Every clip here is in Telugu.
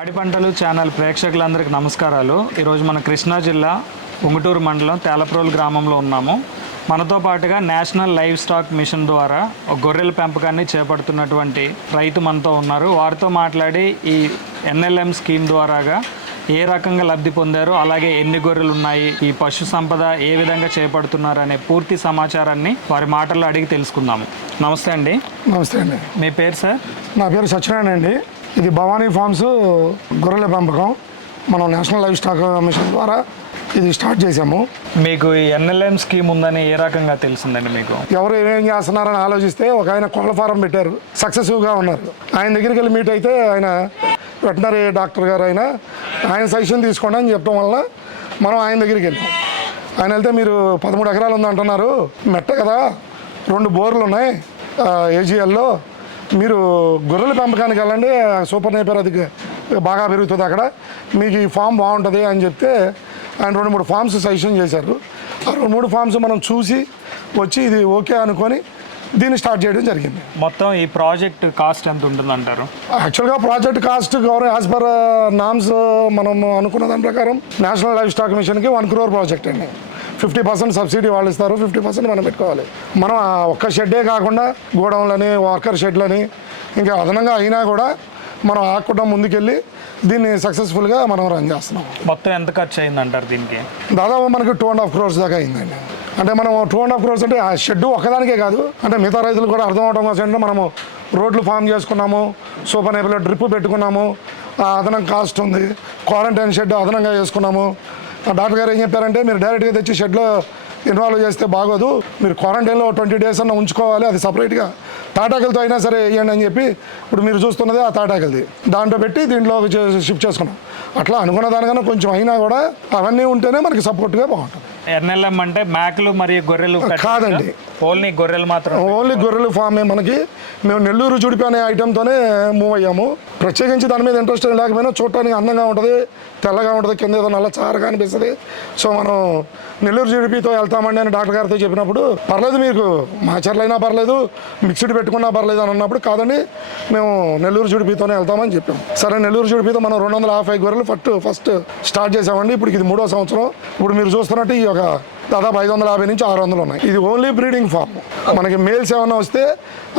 పాడి పంటలు ఛానల్ ప్రేక్షకులందరికీ నమస్కారాలు. ఈరోజు మన కృష్ణా జిల్లా ఉంగుటూరు మండలం తేలప్రోలు గ్రామంలో ఉన్నాము. మనతో పాటుగా నేషనల్ లైవ్ స్టాక్ మిషన్ ద్వారా ఒక గొర్రెల పెంపకాన్ని చేపడుతున్నటువంటి రైతు మనతో ఉన్నారు. వారితో మాట్లాడి ఈ ఎన్ఎల్ఎం స్కీమ్ ద్వారాగా ఏ రకంగా లబ్ధి పొందారు, అలాగే ఎన్ని గొర్రెలు ఉన్నాయి, ఈ పశు సంపద ఏ విధంగా చేపడుతున్నారు అనే పూర్తి సమాచారాన్ని వారి మాటల్లో అడిగి తెలుసుకుందాము. నమస్తే అండి. నమస్తే అండి. మీ పేరు సార్? నా పేరు సత్యనారాయణ అండి. ఇది భవానీ ఫార్మ్స్ గొర్రెల పెంపకం మనం నేషనల్ లైవ్ స్టాక్ మిషన్ ద్వారా ఇది స్టార్ట్ చేసాము. మీకు ఈ ఎన్ఎల్ఎం స్కీమ్ ఉందని ఏ రకంగా తెలిసిందండి? మీకు ఎవరు ఏం చేస్తున్నారని ఆలోచిస్తే ఒక ఆయన కోళ్ళ ఫారం పెట్టారు, సక్సెసివ్గా ఉన్నారు. ఆయన దగ్గరికి వెళ్ళి మీట్ అయితే ఆయన వెటనరీ డాక్టర్ గారు ఆయన సజెషన్ తీసుకోండి అని చెప్పడం వల్ల మనం ఆయన దగ్గరికి వెళ్ళాం. ఆయన వెళ్తే మీరు 13 ఎకరాలు ఉంది అంటున్నారు, మెట్ట కదా, 2 బోర్లు ఉన్నాయి ఏజీఎల్లో, మీరు గొర్రెల పెంపకానికి వెళ్ళండి, సూపర్ నేపర్ అది బాగా పెరుగుతుంది అక్కడ, మీకు ఈ ఫామ్ బాగుంటుంది అని చెప్తే ఆయన 2-3 ఫామ్స్ సజెషన్ చేశారు. ఆ 2-3 ఫామ్స్ మనం చూసి వచ్చి ఇది ఓకే అనుకొని దీన్ని స్టార్ట్ చేయడం జరిగింది. మొత్తం ఈ ప్రాజెక్ట్ కాస్ట్ ఎంత ఉంటుంది అంటారు? యాక్చువల్గా project cost as per norms మనం అనుకున్న దాని ప్రకారం నేషనల్ లైవ్ స్టాక్ మిషన్కి 1 crore ప్రాజెక్ట్ అండి. 50% సబ్సిడీ వాళ్ళు ఇస్తారు, 50% మనం పెట్టుకోవాలి. మనం ఒక్క షెడ్డే కాకుండా గోడౌన్లని, వర్కర్ షెడ్లని ఇంకా అదనంగా అయినా కూడా మనం ఆకుండా ముందుకెళ్ళి దీన్ని సక్సెస్ఫుల్గా మనం రన్ చేస్తున్నాం. మొత్తం ఎంత ఖర్చు అయింది అంటారు దీనికి? దాదాపు మనకి 2.5 crores దాకా అయిందండి. అంటే మనం 2.5 crores అంటే ఆ షెడ్ ఒక్కదానికే కాదు, అంటే మిగతా రైతులు కూడా అర్థం అవడం కోసం అంటే మనము రోడ్లు ఫామ్ చేసుకున్నాము, సూపర్ నేపర్లో డ్రిప్ పెట్టుకున్నాము, అదనం కాస్ట్ ఉంది, క్వారంటైన్ షెడ్ అదనంగా చేసుకున్నాము. డాక్టర్ గారు ఏం చెప్పారంటే మీరు డైరెక్ట్గా తెచ్చి షెడ్లో ఇన్వాల్వ్ చేస్తే బాగోదు, మీరు క్వారంటైన్లో 20 days అన్న ఉంచుకోవాలి, అది సపరేట్గా తాటాకులతో అయినా సరే వేయండి అని చెప్పి ఇప్పుడు మీరు చూస్తున్నది ఆ తాటాకులది దాంట్లో పెట్టి దీంట్లో షిఫ్ట్ చేసుకున్నాం. అట్లా అనుకున్న దానికన్నా కొంచెం అయినా కూడా అవన్నీ ఉంటేనే మనకి సపోర్ట్గా బాగుంటుంది. ఎన్ఎల్ఎం అంటే మేకలు మరియు గొర్రెలు కాదండి, ఓన్లీ గొర్రెలు మాత్రం, ఓన్లీ గొర్రెలు ఫామే మనకి. మేము నెల్లూరు జుడిపి అనే ఐటెంతోనే మూవ్ అయ్యాము. ప్రత్యేకించి దాని మీద ఇంట్రెస్ట్ లేకపోయినా చూడటానికి అందంగా ఉంటుంది, తెల్లగా ఉంటుంది, కింద ఏదో నల్ల చారగా అనిపిస్తుంది. సో మనం నెల్లూరు జుడిపితో వెళ్తామండి అని డాక్టర్ గారితో చెప్పినప్పుడు పర్లేదు, మీకు మాచర్లైనా పర్లేదు, మిక్స్డ్ పెట్టుకున్నా పర్లేదు అని అన్నప్పుడు కాదండి మేము నెల్లూరు జుడిపితోనే వెళ్తామని చెప్పాం. సరే నెల్లూరు జుడిపితో మనం 250 గొర్రెలు ఫస్ట్ స్టార్ట్ చేసామండి. ఇప్పుడు ఇది 3వ సంవత్సరం. ఇప్పుడు మీరు చూస్తున్నట్టు ఈ ఒక దాదాపు 550 నుంచి 600 ఉన్నాయి. ఇది ఓన్లీ బ్రీడింగ్ ఫామ్. మనకి మేల్స్ ఏమైనా వస్తే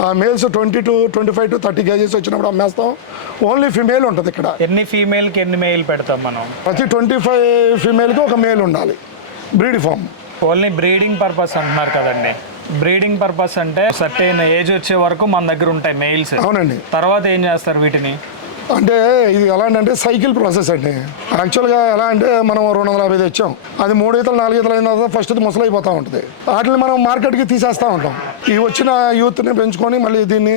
ఆ మేల్స్ 20 to 25 to 30 kgs వచ్చినప్పుడు అమ్మేస్తాం. ఓన్లీ ఫిమేల్ ఉంటుంది ఇక్కడ. ఎన్ని ఫీమేల్కి ఎన్ని మేల్ పెడతాం మనం? ప్రతి 25 ఫిమేల్కి ఒక మేల్ ఉండాలి. Breed farm only breeding purpose అంటున్నారు కదండి. బ్రీడింగ్ పర్పస్ అంటే సర్టెన్ ఏజ్ వచ్చే వరకు మన దగ్గర ఉంటాయి మెయిల్స్. అవునండి. తర్వాత ఏం చేస్తారు వీటిని? అంటే ఇది ఎలా అంటే సైకిల్ ప్రాసెస్ అండి. యాక్చువల్గా ఎలా అంటే మనం 250 తెచ్చాం, అది 3 ఈతలు 4 ఈతలు అయిన తర్వాత ఫస్ట్ అది ముసలైపోతూ ఉంటుంది. వాటిని మనం మార్కెట్కి తీసేస్తూ ఉంటాం. ఈ వచ్చిన యూత్ని పెంచుకొని మళ్ళీ దీన్ని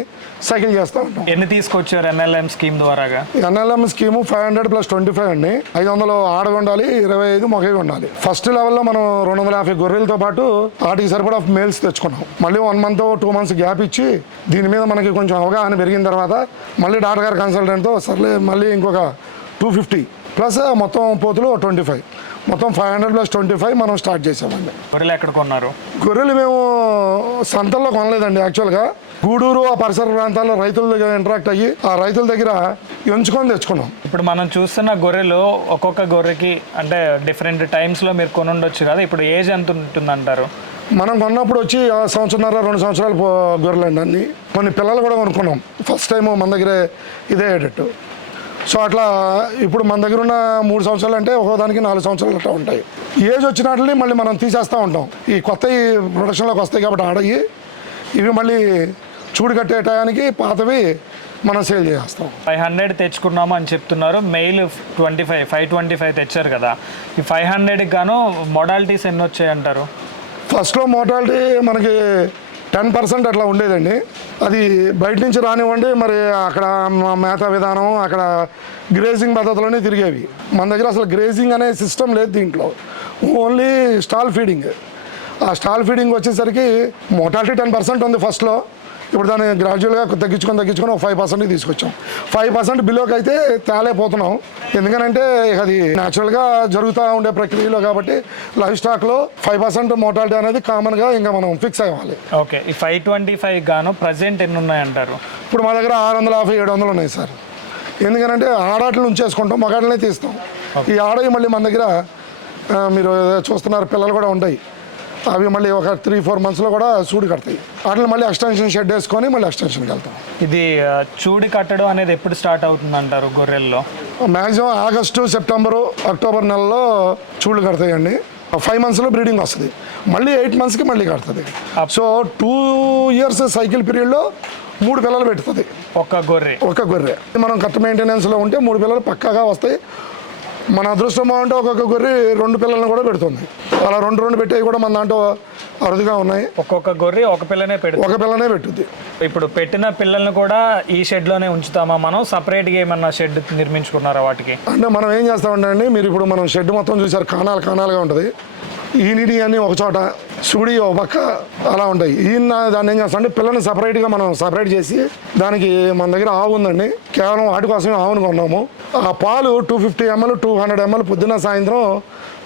సైకిల్ చేస్తూ ఉంటాం. ఎన్ని తీసుకొచ్చారు ఎన్ఎల్ఎం స్కీమ్ ద్వారాగా? ఎన్ఎల్ఎం స్కీము 500 + 25 అండి. 500 ఆడవి ఉండాలి, 25 మగవి ఉండాలి. ఫస్ట్ లెవెల్లో మనం 250 గొర్రెలతో పాటు వాటికి సరిపడా మేల్స్ తెచ్చుకున్నాం. మళ్ళీ 1 month 2 months గ్యాప్ ఇచ్చి దీని మీద మనకి కొంచెం అవగాహన పెరిగిన తర్వాత మళ్ళీ డాక్టర్ గారి కన్సల్టెంట్తో సర్లే మళ్ళీ ఇంకొక 250 ప్లస్ మొత్తం పోతులు 25, మొత్తం 500 + 25 మనం స్టార్ట్ చేసామండి. గొర్రెలు ఎక్కడ కొన్నారు? గొర్రెలు మేము సంతల్లో కొనలేదండి. యాక్చువల్గా గూడూరు ఆ పరిసర ప్రాంతాల్లో రైతుల దగ్గర ఇంటరాక్ట్ అయ్యి ఆ రైతుల దగ్గర ఎంచుకొని తెచ్చుకున్నాం. ఇప్పుడు మనం చూస్తున్న గొర్రెలు ఒక్కొక్క గొర్రెకి అంటే డిఫరెంట్ టైమ్స్లో మీరు కొని ఉండొచ్చు కదా, ఇప్పుడు ఏజ్ ఎంత ఉంటుందంటారు? మనం కొన్నప్పుడు వచ్చి 1.5 సంవత్సరాలు 2 సంవత్సరాలు గొర్రెలు అండి అన్ని. కొన్ని పిల్లలు కూడా కొనుక్కున్నాం ఫస్ట్ టైం మన దగ్గరే ఇదే అయ్యేటట్టు. సో అట్లా ఇప్పుడు మన దగ్గర ఉన్న 3 సంవత్సరాలు అంటే ఒక్కోదానికి 4 సంవత్సరాలు అట్లా ఉంటాయి. ఏజ్ వచ్చినట్లని మళ్ళీ మనం తీసేస్తూ ఉంటాం. ఈ కొత్తవి ప్రొడక్షన్లోకి వస్తాయి కాబట్టి ఆడయి ఇవి మళ్ళీ చూడు కట్టే టయానికి పాతవి మనం సేల్ చేస్తాం. 500 తెచ్చుకున్నాము అని చెప్తున్నారు. మెయిల్ 525 తెచ్చారు కదా, ఈ 500కి గాను మోడాలిటీస్ ఎన్ని వచ్చాయి అంటారు? ఫస్ట్లో మోటాలిటీ మనకి 10% అట్లా ఉండేదండి. అది బయట నుంచి రానివ్వండి, మరి అక్కడ మేత విధానం, అక్కడ గ్రేజింగ్ పద్ధతిలోనే తిరిగేవి. మన దగ్గర అసలు గ్రేజింగ్ అనే సిస్టమ్ లేదు దీంట్లో, ఓన్లీ స్టాల్ ఫీడింగ్. ఆ స్టాల్ ఫీడింగ్ వచ్చేసరికి మోటాలిటీ 10% ఉంది ఫస్ట్లో. ఇప్పుడు దాన్ని గ్రాడ్యువల్గా తగ్గించుకొని ఒక 5% తీసుకొచ్చాం. 5% బిలోకి అయితే తేలేకపోతున్నాం. ఎందుకనంటే అది న్యాచురల్గా జరుగుతూ ఉండే ప్రక్రియలో కాబట్టి లైవ్ స్టాక్లో 5% మోటాలిటీ అనేది కామన్గా ఇంకా మనం ఫిక్స్ అవ్వాలి. ఓకే, ఈ 525 గాను ప్రజెంట్ ఎన్ని ఉన్నాయంటారు? ఇప్పుడు మా దగ్గర 650-700 ఉన్నాయి సార్. ఎందుకంటే ఆడాటలు ఉంచేసుకుంటాం, మగాటలనే తీస్తాం. ఈ ఆడవి మళ్ళీ మన దగ్గర మీరు చూస్తున్నారు పిల్లలు కూడా ఉంటాయి, అవి మళ్ళీ ఒక 3-4 monthsలో కూడా సూడి కడతాయి. వాటిని మళ్ళీ ఎక్స్టెన్షన్ షెడ్ వేసుకొని మళ్ళీ ఎక్స్టెన్షన్కి వెళ్తాం. ఇది చూడి కట్టడం అనేది ఎప్పుడు స్టార్ట్ అవుతుంది అంటారు గొర్రెల్లో? మ్యాక్సిమం ఆగస్టు, సెప్టెంబరు, అక్టోబర్ నెలలో చూళ్ళు కడతాయండి. 5 monthsలో బ్రీడింగ్ వస్తుంది, మళ్ళీ 8 monthsకి మళ్ళీ కడుతుంది. సో 2 years సైకిల్ పీరియడ్లో 3 పిల్లలు పెడుతుంది ఒక గొర్రె. మనం కరెక్ట్ మెయింటెనెన్స్లో ఉంటే 3 పిల్లలు పక్కాగా వస్తాయి. మన అదృష్టం అంటే ఒక్కొక్క గొర్రె 2 పిల్లలను కూడా పెడుతుంది. అలా 2 పెట్టేవి కూడా మన దాంట్లో అరుదుగా ఉన్నాయి. ఒక్కొక్క గొర్రె ఒక పిల్లనే పెట్టుద్ది. ఇప్పుడు పెట్టిన పిల్లల్ని కూడా ఈ షెడ్లోనే ఉంచుతామా మనం? సపరేట్గా ఏమన్నా షెడ్ నిర్మించుకున్నారా వాటికి? అంటే మనం ఏం చేస్తామంటే అండి, మీరు ఇప్పుడు మనం షెడ్ మొత్తం చూసారు, కానాలుగా ఉంటుంది. ఈ నీటి అన్నీ ఒక చోట, సుడి ఒక పక్క అలా ఉంటాయి. దాన్ని ఏం చేస్తామంటే పిల్లల్ని సపరేట్గా మనం సపరేట్ చేసి, దానికి మన దగ్గర ఆవు ఉందండి, కేవలం వాటి కోసమే ఆవును కొన్నాము. ఆ పాలు 250 ml 200 ml పొద్దున్న సాయంత్రం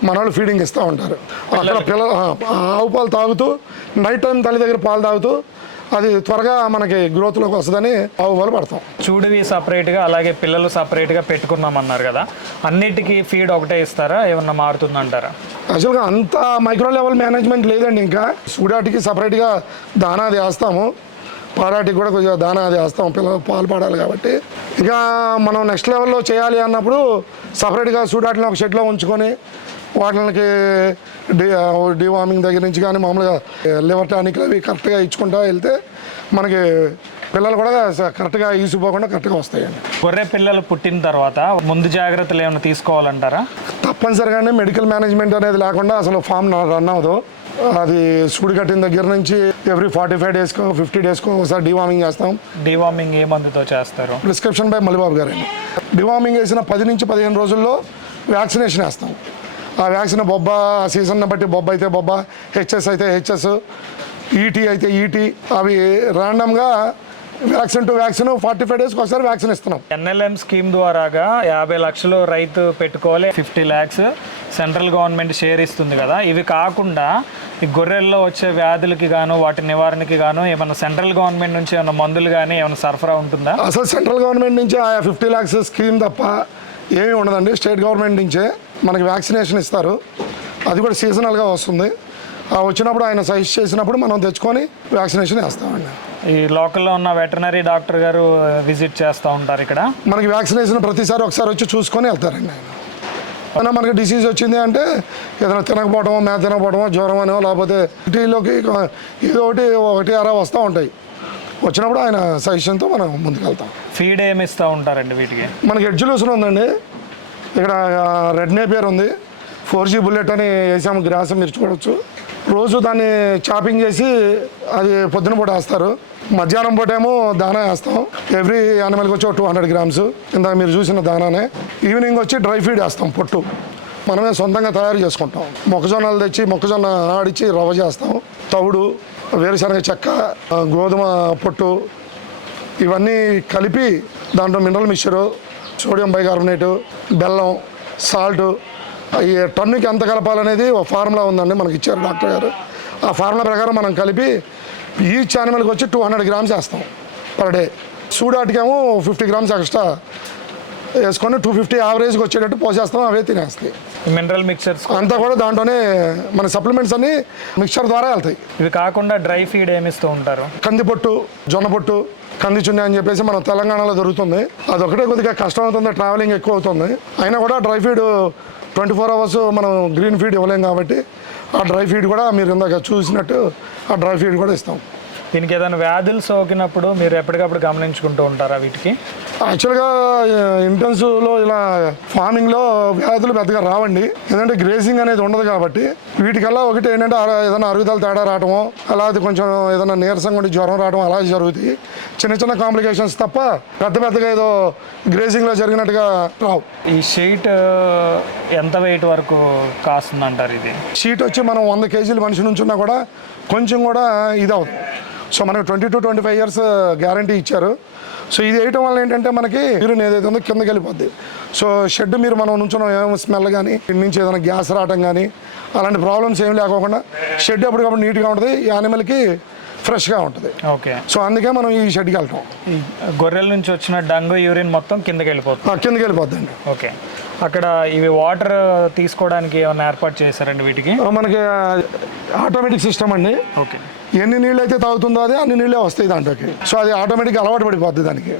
మన వాళ్ళు ఫీడింగ్ ఇస్తూ ఉంటారు. అక్కడ పిల్లలు ఆవు పాలు తాగుతూ నైట్ టైం తల్లి దగ్గర పాలు తాగుతూ అది త్వరగా మనకి గ్రోత్లోకి వస్తుందని ఆవు పాలు పడతాం. చూడివి సపరేట్గా అలాగే పిల్లలు సపరేట్గా పెట్టుకున్నామన్నారు కదా, అన్నిటికీ ఫీడ్ ఒకటే ఇస్తారా, ఏమన్నా మారుతుందంటారా? యాక్చువల్గా అంత మైక్రో లెవెల్ మేనేజ్మెంట్ లేదండి. ఇంకా సూడాటికి సపరేట్గా దానా అది వేస్తాము, పాడాటికి కూడా కొంచెం దానా అది వేస్తాం, పిల్లలు పాలు పాడాలి కాబట్టి. ఇక మనం నెక్స్ట్ లెవెల్లో చేయాలి అన్నప్పుడు సపరేట్గా సూడాటిని ఒక షెడ్లో ఉంచుకొని వాటికి డివార్మింగ్ దగ్గర నుంచి కానీ మామూలుగా లివర్ టానిక్లు అవి కరెక్ట్గా ఇచ్చుకుంటూ వెళ్తే మనకి పిల్లలు కూడా కరెక్ట్గా ఈసిపోకుండా కరెక్ట్గా వస్తాయండి. గొర్రె పిల్లలు పుట్టిన తర్వాత ముందు జాగ్రత్తలు ఏమైనా తీసుకోవాలంటారా? తప్పనిసరిగానే మెడికల్ మేనేజ్మెంట్ అనేది లేకుండా అసలు ఫామ్ రన్ అవ్వదు. అది సూడి కట్టిన దగ్గర నుంచి ఎవ్రీ 45 daysకో 50 daysకో ఒకసారి డివార్మింగ్ చేస్తాం. డివార్మింగ్ ఏ మందుతో చేస్తారు? ప్రిస్క్రిప్షన్ బై మల్లిబాబు గారండి. డివార్మింగ్ వేసిన 10 నుంచి 15 రోజుల్లో వ్యాక్సినేషన్ వేస్తాం. ఆ వ్యాక్సిన్ బొబ్బ సీజన్ బట్టి బొబ్బ అయితే బొబ్బ, హెచ్ఎస్ అయితే హెచ్ఎస్, ఈటీ అయితే ఈటీ, అవి ర్యాండమ్గా వ్యాక్సిన్ టు వ్యాక్సిన్ 45 daysకి ఒకసారి వ్యాక్సిన్ ఇస్తున్నాం. NLM స్కీమ్ ద్వారాగా 50 లక్షలు రైతు పెట్టుకోవాలి, 50 lakhs సెంట్రల్ గవర్నమెంట్ షేర్ ఇస్తుంది కదా. ఇవి కాకుండా ఈ గొర్రెల్లో వచ్చే వ్యాధులకి గాను వాటి నివారణకి గాను ఏమైనా సెంట్రల్ గవర్నమెంట్ నుంచి ఏమైనా మందులు కానీ ఏమైనా సరఫరా ఉంటుందా? అసలు సెంట్రల్ గవర్నమెంట్ నుంచి ఆ 50 lakhs స్కీమ్ తప్ప ఏమీ ఉండదండి. స్టేట్ గవర్నమెంట్ నుంచే మనకి వ్యాక్సినేషన్ ఇస్తారు, అది కూడా సీజనల్గా వస్తుంది. వచ్చినప్పుడు ఆయన సజెస్ట్ చేసినప్పుడు మనం తెచ్చుకొని వ్యాక్సినేషన్ వేస్తామండి. ఈ లోకల్లో ఉన్న వెటర్నరీ డాక్టర్ గారు విజిట్ చేస్తూ ఉంటారు ఇక్కడ. మనకి వ్యాక్సినేషన్ ప్రతిసారి ఒకసారి వచ్చి చూసుకొని వెళ్తారండి ఆయన. మనకి డిసీజ్ వచ్చింది అంటే ఏదైనా తినకపోవడమో, మేత తినకపోవడమో, జ్వరం అనో, లేకపోతే ఇంటిలోకి ఏదో ఒకటి అరా వస్తూ ఉంటాయి. వచ్చినప్పుడు ఆయన సజెషన్తో మనం ముందుకు వెళ్తాం. ఫీడ్ ఏమి ఇస్తూ ఉంటారండి వీటికి? మనకి ఎడ్జులూషన్ ఉందండి, ఇక్కడ రెడ్ నేపియర్ ఉంది, 4G బుల్లెట్ అని వేసాము, గ్రాస్ మీరు చూడవచ్చు. రోజు దాన్ని చాపింగ్ చేసి అది పొద్దున పూట వేస్తారు, మధ్యాహ్నం పూట ఏమో దానా వేస్తాం. ఎవ్రీ యానిమల్కి వచ్చి 200 grams ఇందాక మీరు చూసిన దానానే. ఈవినింగ్ వచ్చి డ్రై ఫీడ్ వేస్తాం, పొట్టు మనమే సొంతంగా తయారు చేసుకుంటాం. మొక్కజొన్నలు తెచ్చి మొక్కజొన్న ఆడిచ్చి రవ్వ చేస్తాం, తవుడు, వేరుశనగ చెక్క, గోధుమ పొట్టు ఇవన్నీ కలిపి దాంట్లో మినరల్ మిక్చరు, సోడియం బైకార్బోనేటు, బెల్లం, సాల్ట్, ఈ టన్నుకి ఎంత కలపాలనేది ఒక ఫార్ములా ఉందండి, మనకి ఇచ్చారు డాక్టర్ గారు. ఆ ఫార్ములా ప్రకారం మనం కలిపి ఈచ్ యానిమల్కి వచ్చి 200 grams వేస్తాం పర్ డే. సూడాటికేమో 50 grams ఎక్స్ట్రా వేసుకొని 250 యావరేజ్కి వచ్చేటట్టు పోసేస్తాం, అవే తినేస్తాయి. మినరల్ మిక్చర్స్ అంతా కూడా దాంట్లోనే మన సప్లిమెంట్స్ అన్ని మిక్చర్ ద్వారా వెళ్తాయి. ఇవి కాకుండా డ్రై ఫీడ్ ఏమిస్తూ ఉంటారు? కందిపొట్టు, జొన్న పొట్టు, కంది చున్ని అని చెప్పేసి మనం తెలంగాణలో దొరుకుతుంది. అదొకటే కొద్దిగా కష్టం అవుతుంది, ట్రావెలింగ్ ఎక్కువ అవుతుంది. అయినా కూడా డ్రై ఫీడ్ 24 hours మనం గ్రీన్ ఫీడ్ ఇవ్వలేం కాబట్టి ఆ డ్రై ఫీడ్ కూడా మీరు ఇందాక చూసినట్టు ఆ డ్రై ఫీడ్ కూడా ఇస్తాం. దీనికి ఏదైనా వ్యాధులు సోకినప్పుడు మీరు ఎప్పటికప్పుడు గమనించుకుంటూ ఉంటారా వీటికి? యాక్చువల్గా ఇంటెన్సివ్లో ఇలా ఫార్మింగ్లో వ్యాధులు పెద్దగా రావండి, ఎందుకంటే గ్రేసింగ్ అనేది ఉండదు కాబట్టి. వీటికల్లా ఒకటి ఏంటంటే ఏదైనా అరుగుదల తేడా రావటమో, అలాగే కొంచెం ఏదైనా నీరసంగా ఉండి జ్వరం రావడం అలా జరుగుతాయి. చిన్న చిన్న కాంప్లికేషన్స్ తప్ప పెద్దగా ఏదో గ్రేసింగ్లో జరిగినట్టుగా రావు. ఈ షీట్ ఎంత వెయిట్ వరకు కాస్తుంది అంటారు? ఇది షీట్ వచ్చి మనం 100 kg మనిషి నుంచి ఉన్నా కూడా కొంచెం కూడా ఇది అవుతుంది. సో మనకు 20 to 25 years గ్యారంటీ ఇచ్చారు. సో ఇది వేయటం వల్ల ఏంటంటే మనకి యూరిన్ ఏదైతే ఉందో కిందకి వెళ్ళిపోద్ది. సో షెడ్ మీరు మనం నుంచున్నాం ఏమైనా స్మెల్ కానీ నుంచి ఏదైనా గ్యాస్ రావటం కానీ అలాంటి ప్రాబ్లమ్స్ ఏమి లేకోకుండా షెడ్ ఎప్పటికప్పుడు నీట్గా ఉంటుంది. ఈ యానిమల్కి ఫ్రెష్గా ఉంటుంది. ఓకే. సో అందుకే మనం ఈ షెడ్కి వెళ్తాం. ఈ గొర్రెల నుంచి వచ్చిన డంగు యూరిన్ మొత్తం కిందకి వెళ్ళిపోతుంది. కిందకి వెళ్ళిపోద్దండి. ఓకే. అక్కడ ఇవి వాటర్ తీసుకోవడానికి ఏమైనా ఏర్పాటు చేశారండి వీటికి? మనకి ఆటోమేటిక్ సిస్టమ్ అండి. ఓకే. ఎన్ని నీళ్ళు అయితే తాగుతుందో అది అన్ని నీళ్ళే వస్తాయి దాంట్లోకి. సో అది ఆటోమేటిక్గా అలవాటు పడిపోద్ది దానికి.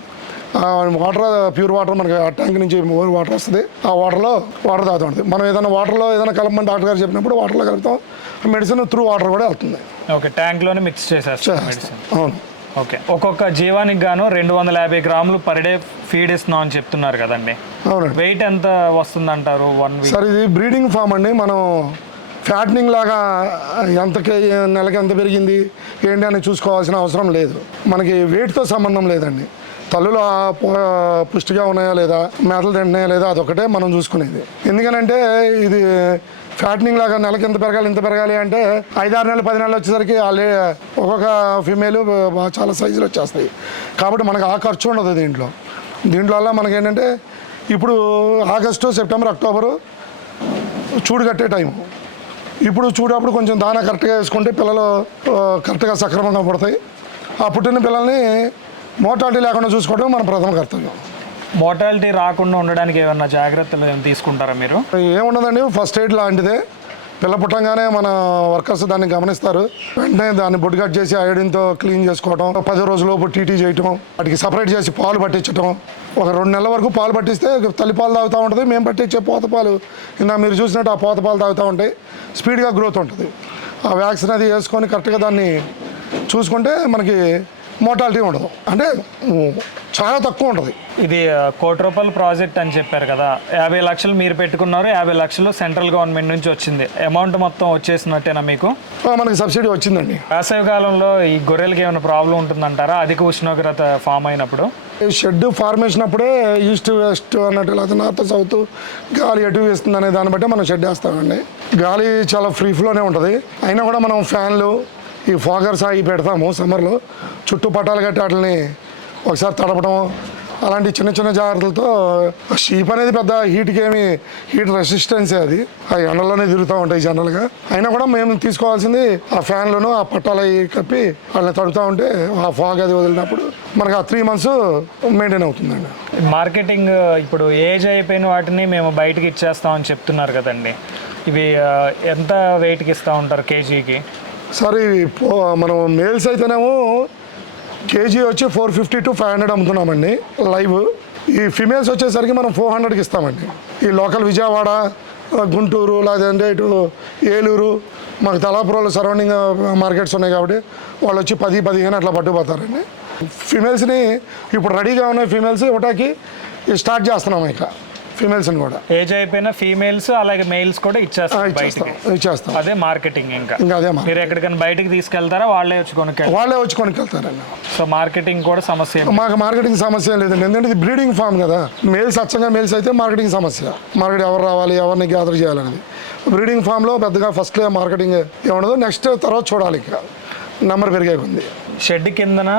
వాటర్ ప్యూర్ వాటర్ మనకి ఆ ట్యాంక్ నుంచి వాటర్ వస్తుంది. ఆ వాటర్లో వాటర్ తాగుతూ ఉంటుంది. మనం ఏదైనా వాటర్లో ఏదైనా కలపమని డాక్టర్ గారు చెప్పినప్పుడు వాటర్లో కలుపుతాం. మెడిసిన్ త్రూ వాటర్ కూడా వెళ్తుంది. ఓకే. ట్యాంక్లోనే మిక్స్ చేసేస్తాం మెడిసిన్. అవును. ఓకే. ఒక్కొక్క జీవానికి గాను 250 గ్రాములు పర్ డే ఫీడ్ ఇస్తున్నాం అని చెప్తున్నారు కదండి. అవునండి. వెయిట్ ఎంత వస్తుంది అంటారు 1 వీక్? సార్ ఇది బ్రీడింగ్ ఫామ్ అండి. మనం ఫ్యాటనింగ్ లాగా ఎంతకి నెలకి ఎంత పెరిగింది ఏంటి అని చూసుకోవాల్సిన అవసరం లేదు. మనకి వెయిట్తో సంబంధం లేదండి. తల్లులు పుష్టిగా ఉన్నాయా లేదా, మేతలు తింటున్నాయా లేదా, అదొకటే మనం చూసుకునేది. ఎందుకనంటే ఇది ఫ్యాటనింగ్ లాగా నెలకి ఎంత పెరగాలి అంటే 5-6 నెలలు 10 నెలలు వచ్చేసరికి ఒక్కొక్క ఫిమేల్ చాలా సైజులు వచ్చేస్తాయి. కాబట్టి మనకు ఆ ఖర్చు ఉండదు దీంట్లో వల్ల మనకి ఏంటంటే ఇప్పుడు ఆగస్టు, సెప్టెంబర్, అక్టోబరు చూడు కట్టే టైము. ఇప్పుడు చూడప్పుడు కొంచెం దానా కరెక్ట్గా వేసుకుంటే పిల్లలు కరెక్ట్గా సక్రమంగా పుడతాయి. ఆ పుట్టిన పిల్లల్ని మోర్టాలిటీ లేకుండా చూసుకోవడం మన ప్రథమ కర్తవ్యం. మోర్టాలిటీ రాకుండా ఉండడానికి ఏమన్నా జాగ్రత్తలు తీసుకుంటారా మీరు? ఏముండదండి, ఫస్ట్ ఎయిడ్ లాంటిదే. పిల్ల పుట్టంగానే మన వర్కర్స్ దాన్ని గమనిస్తారు. వెంటనే దాన్ని బొడ్డు కట్ చేసి అయోడిన్తో క్లీన్ చేసుకోవడం, 10 రోజులలోపు టీటీ చేయటం, వాటికి సపరేట్ చేసి పాలు పట్టించడం. ఒక 2 నెలల వరకు పాలు పట్టిస్తే తల్లి పాలు తాగుతూ ఉంటుంది. మేము పట్టించే పోత పాలు మీరు చూసినట్టు ఆ పోత పాలు తాగుతూ ఉంటాయి. స్పీడ్గా గ్రోత్ ఉంటుంది. ఆ వ్యాక్సిన్ అది వేసుకొని కరెక్ట్గా దాన్ని చూసుకుంటే మనకి మోర్టాలిటీ ఉండదు, అంటే చాలా తక్కువ ఉంటుంది. ఇది 1 కోటి రూపాయల ప్రాజెక్ట్ అని చెప్పారు కదా. 50 లక్షలు మీరు పెట్టుకున్నారు, 50 లక్షలు సెంట్రల్ గవర్నమెంట్ నుంచి వచ్చింది. అమౌంట్ మొత్తం వచ్చేసినట్టేనా మీకు? మనకి సబ్సిడీ వచ్చిందండి. వేసవి కాలంలో ఈ గొర్రెలకి ఏమైనా ప్రాబ్లం ఉంటుందంటారా అధిక ఉష్ణోగ్రత ఫామ్ అయినప్పుడు? షెడ్ ఫార్మేషన్ అప్పుడే ఈస్ట్ వెస్ట్ అన్నట్టు, లేకపోతే నార్త్ సౌత్ గాలి ఎటు వేస్తుంది అనే దాన్ని బట్టి మనం షెడ్ వేస్తామండి. గాలి చాలా ఫ్రీ ఫ్లోనే ఉంటుంది. అయినా కూడా మనం ఫ్యాన్లు, ఈ ఫాగర్స్ అవి పెడతాము. సమ్మర్లో చుట్టూ పట్టాలు కట్టి వాటిని ఒకసారి తడపడం, అలాంటి చిన్న చిన్న జాగ్రత్తలతో. షీప్ అనేది పెద్ద హీట్ రెసిస్టెన్సే, అది ఆ ఎండలోనే తిరుగుతూ ఉంటాయి జనరల్గా. అయినా కూడా మేము తీసుకోవాల్సింది ఆ ఫ్యాన్లను, ఆ పట్టాలు అవి కప్పి వాళ్ళని తడుతూ ఉంటే ఆ ఫాగ్ అది వదిలినప్పుడు మనకు ఆ 3 months మెయింటైన్ అవుతుందండి. మార్కెటింగ్ ఇప్పుడు ఏజ్ అయిపోయిన వాటిని మేము బయటకి ఇచ్చేస్తామని చెప్తున్నారు కదండి. ఇవి ఎంత వెయిట్కి ఇస్తూ ఉంటారు కేజీకి? సరే, మనం మేల్స్ అయితేనేమో కేజీ వచ్చి 450 to 500 అమ్ముతున్నామండి లైవ్. ఈ ఫిమేల్స్ వచ్చేసరికి మనం 400కి ఇస్తామండి. ఈ లోకల్ విజయవాడ, గుంటూరు, లేదంటే ఇటు ఏలూరు, మాకు తలాపురంలో సరౌండింగ్ మార్కెట్స్ ఉన్నాయి కాబట్టి వాళ్ళు వచ్చి 10-15 అట్లా పట్టుకుపోతారండి. ఫిమేల్స్ని ఇప్పుడు రెడీగా ఉన్న ఫిమేల్స్ ఇవ్వటానికి స్టార్ట్ చేస్తున్నాం. ఇక ఫీమేల్స్ని కూడా ఏజ్ అయిపోయిన ఫీమేల్స్ అలాగే మెయిల్స్ కూడా ఇచ్చేస్తాం. అదే మార్కెటింగ్. ఇంకా అదే మీరు ఎక్కడికైనా బయటకి తీసుకెళ్తారా? వాళ్ళే వచ్చి కొనుక్కెళ్తారండి. సో మార్కెటింగ్ కూడా సమస్య? మాకు మార్కెటింగ్ సమస్య లేదండి, ఎందుకంటే ఇది బ్రీడింగ్ ఫామ్ కదా. మేల్స్ అచ్చంగా మేల్స్ అయితే మార్కెటింగ్ సమస్య. మార్కెట్ ఎవరు రావాలి, ఎవరిని గ్యాదర్ చేయాలనేది. బ్రీడింగ్ ఫామ్లో పెద్దగా ఫస్ట్లో మార్కెటింగ్ ఏముండదు. నెక్స్ట్ తర్వాత చూడాలి, ఇక నెంబర్ పెరిగే ఉంది. షెడ్ కిందన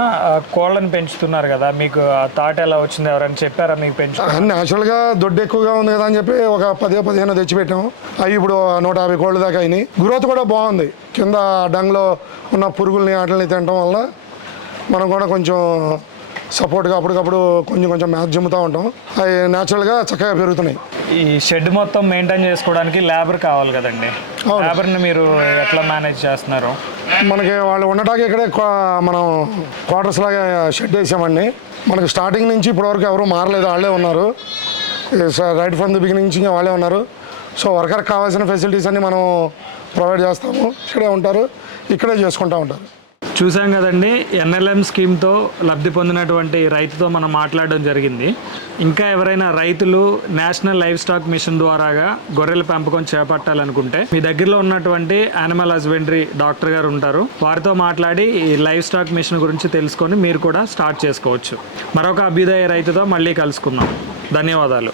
కోళ్ళని పెంచుతున్నారు కదా, మీకు ఆ థాట్ ఎలా వచ్చింది? ఎవరైనా చెప్పారా మీకు పెంచుతారు? న్యాచురల్గా దొడ్డు ఎక్కువగా ఉంది కదా అని చెప్పి ఒక 10-15 తెచ్చిపెట్టాము. అవి ఇప్పుడు 150 కోళ్ళ దాకా అయినాయి. గ్రోత్ కూడా బాగుంది. కింద డంగ్లో ఉన్న పురుగుల్ని వాటిని తినడం వల్ల మనం కూడా కొంచెం సపోర్ట్గా అప్పటికప్పుడు కొంచెం మ్యాచ్ జమ్ముతూ ఉంటాం. అవి న్యాచురల్గా చక్కగా పెరుగుతున్నాయి. ఈ షెడ్ మొత్తం మెయింటైన్ చేసుకోవడానికి లేబర్ కావాలి కదండి. లేబర్ని మీరు ఎట్లా మేనేజ్ చేస్తున్నారు? మనకి వాళ్ళు ఉండటానికి ఇక్కడే మనం క్వార్టర్స్ లాగా షెడ్ వేసామండి. మనకి స్టార్టింగ్ నుంచి ఇప్పటివరకు ఎవరు మారలేదు, వాళ్ళే ఉన్నారు. రైట్ ఫ్రమ్ ది బిగినింగ్ నుంచి వాళ్ళే ఉన్నారు. సో వర్కర్కి కావాల్సిన ఫెసిలిటీస్ అన్ని మనం ప్రొవైడ్ చేస్తాము. ఇక్కడే ఉంటారు, ఇక్కడే చేసుకుంటూ ఉంటారు. చూసాం కదండి, ఎన్ఎల్ఎం స్కీమ్తో లబ్ధి పొందినటువంటి రైతుతో మనం మాట్లాడడం జరిగింది. ఇంకా ఎవరైనా రైతులు నేషనల్ లైవ్ స్టాక్ మిషన్ ద్వారాగా గొర్రెల పెంపకం చేపట్టాలనుకుంటే మీ దగ్గరలో ఉన్నటువంటి యానిమల్ హస్బెండరీ డాక్టర్ గారు ఉంటారు. వారితో మాట్లాడి ఈ లైవ్ స్టాక్ మిషన్ గురించి తెలుసుకొని మీరు కూడా స్టార్ట్ చేసుకోవచ్చు. మరొక అభ్యుదయ రైతుతో మళ్ళీ కలుసుకుందాం. ధన్యవాదాలు.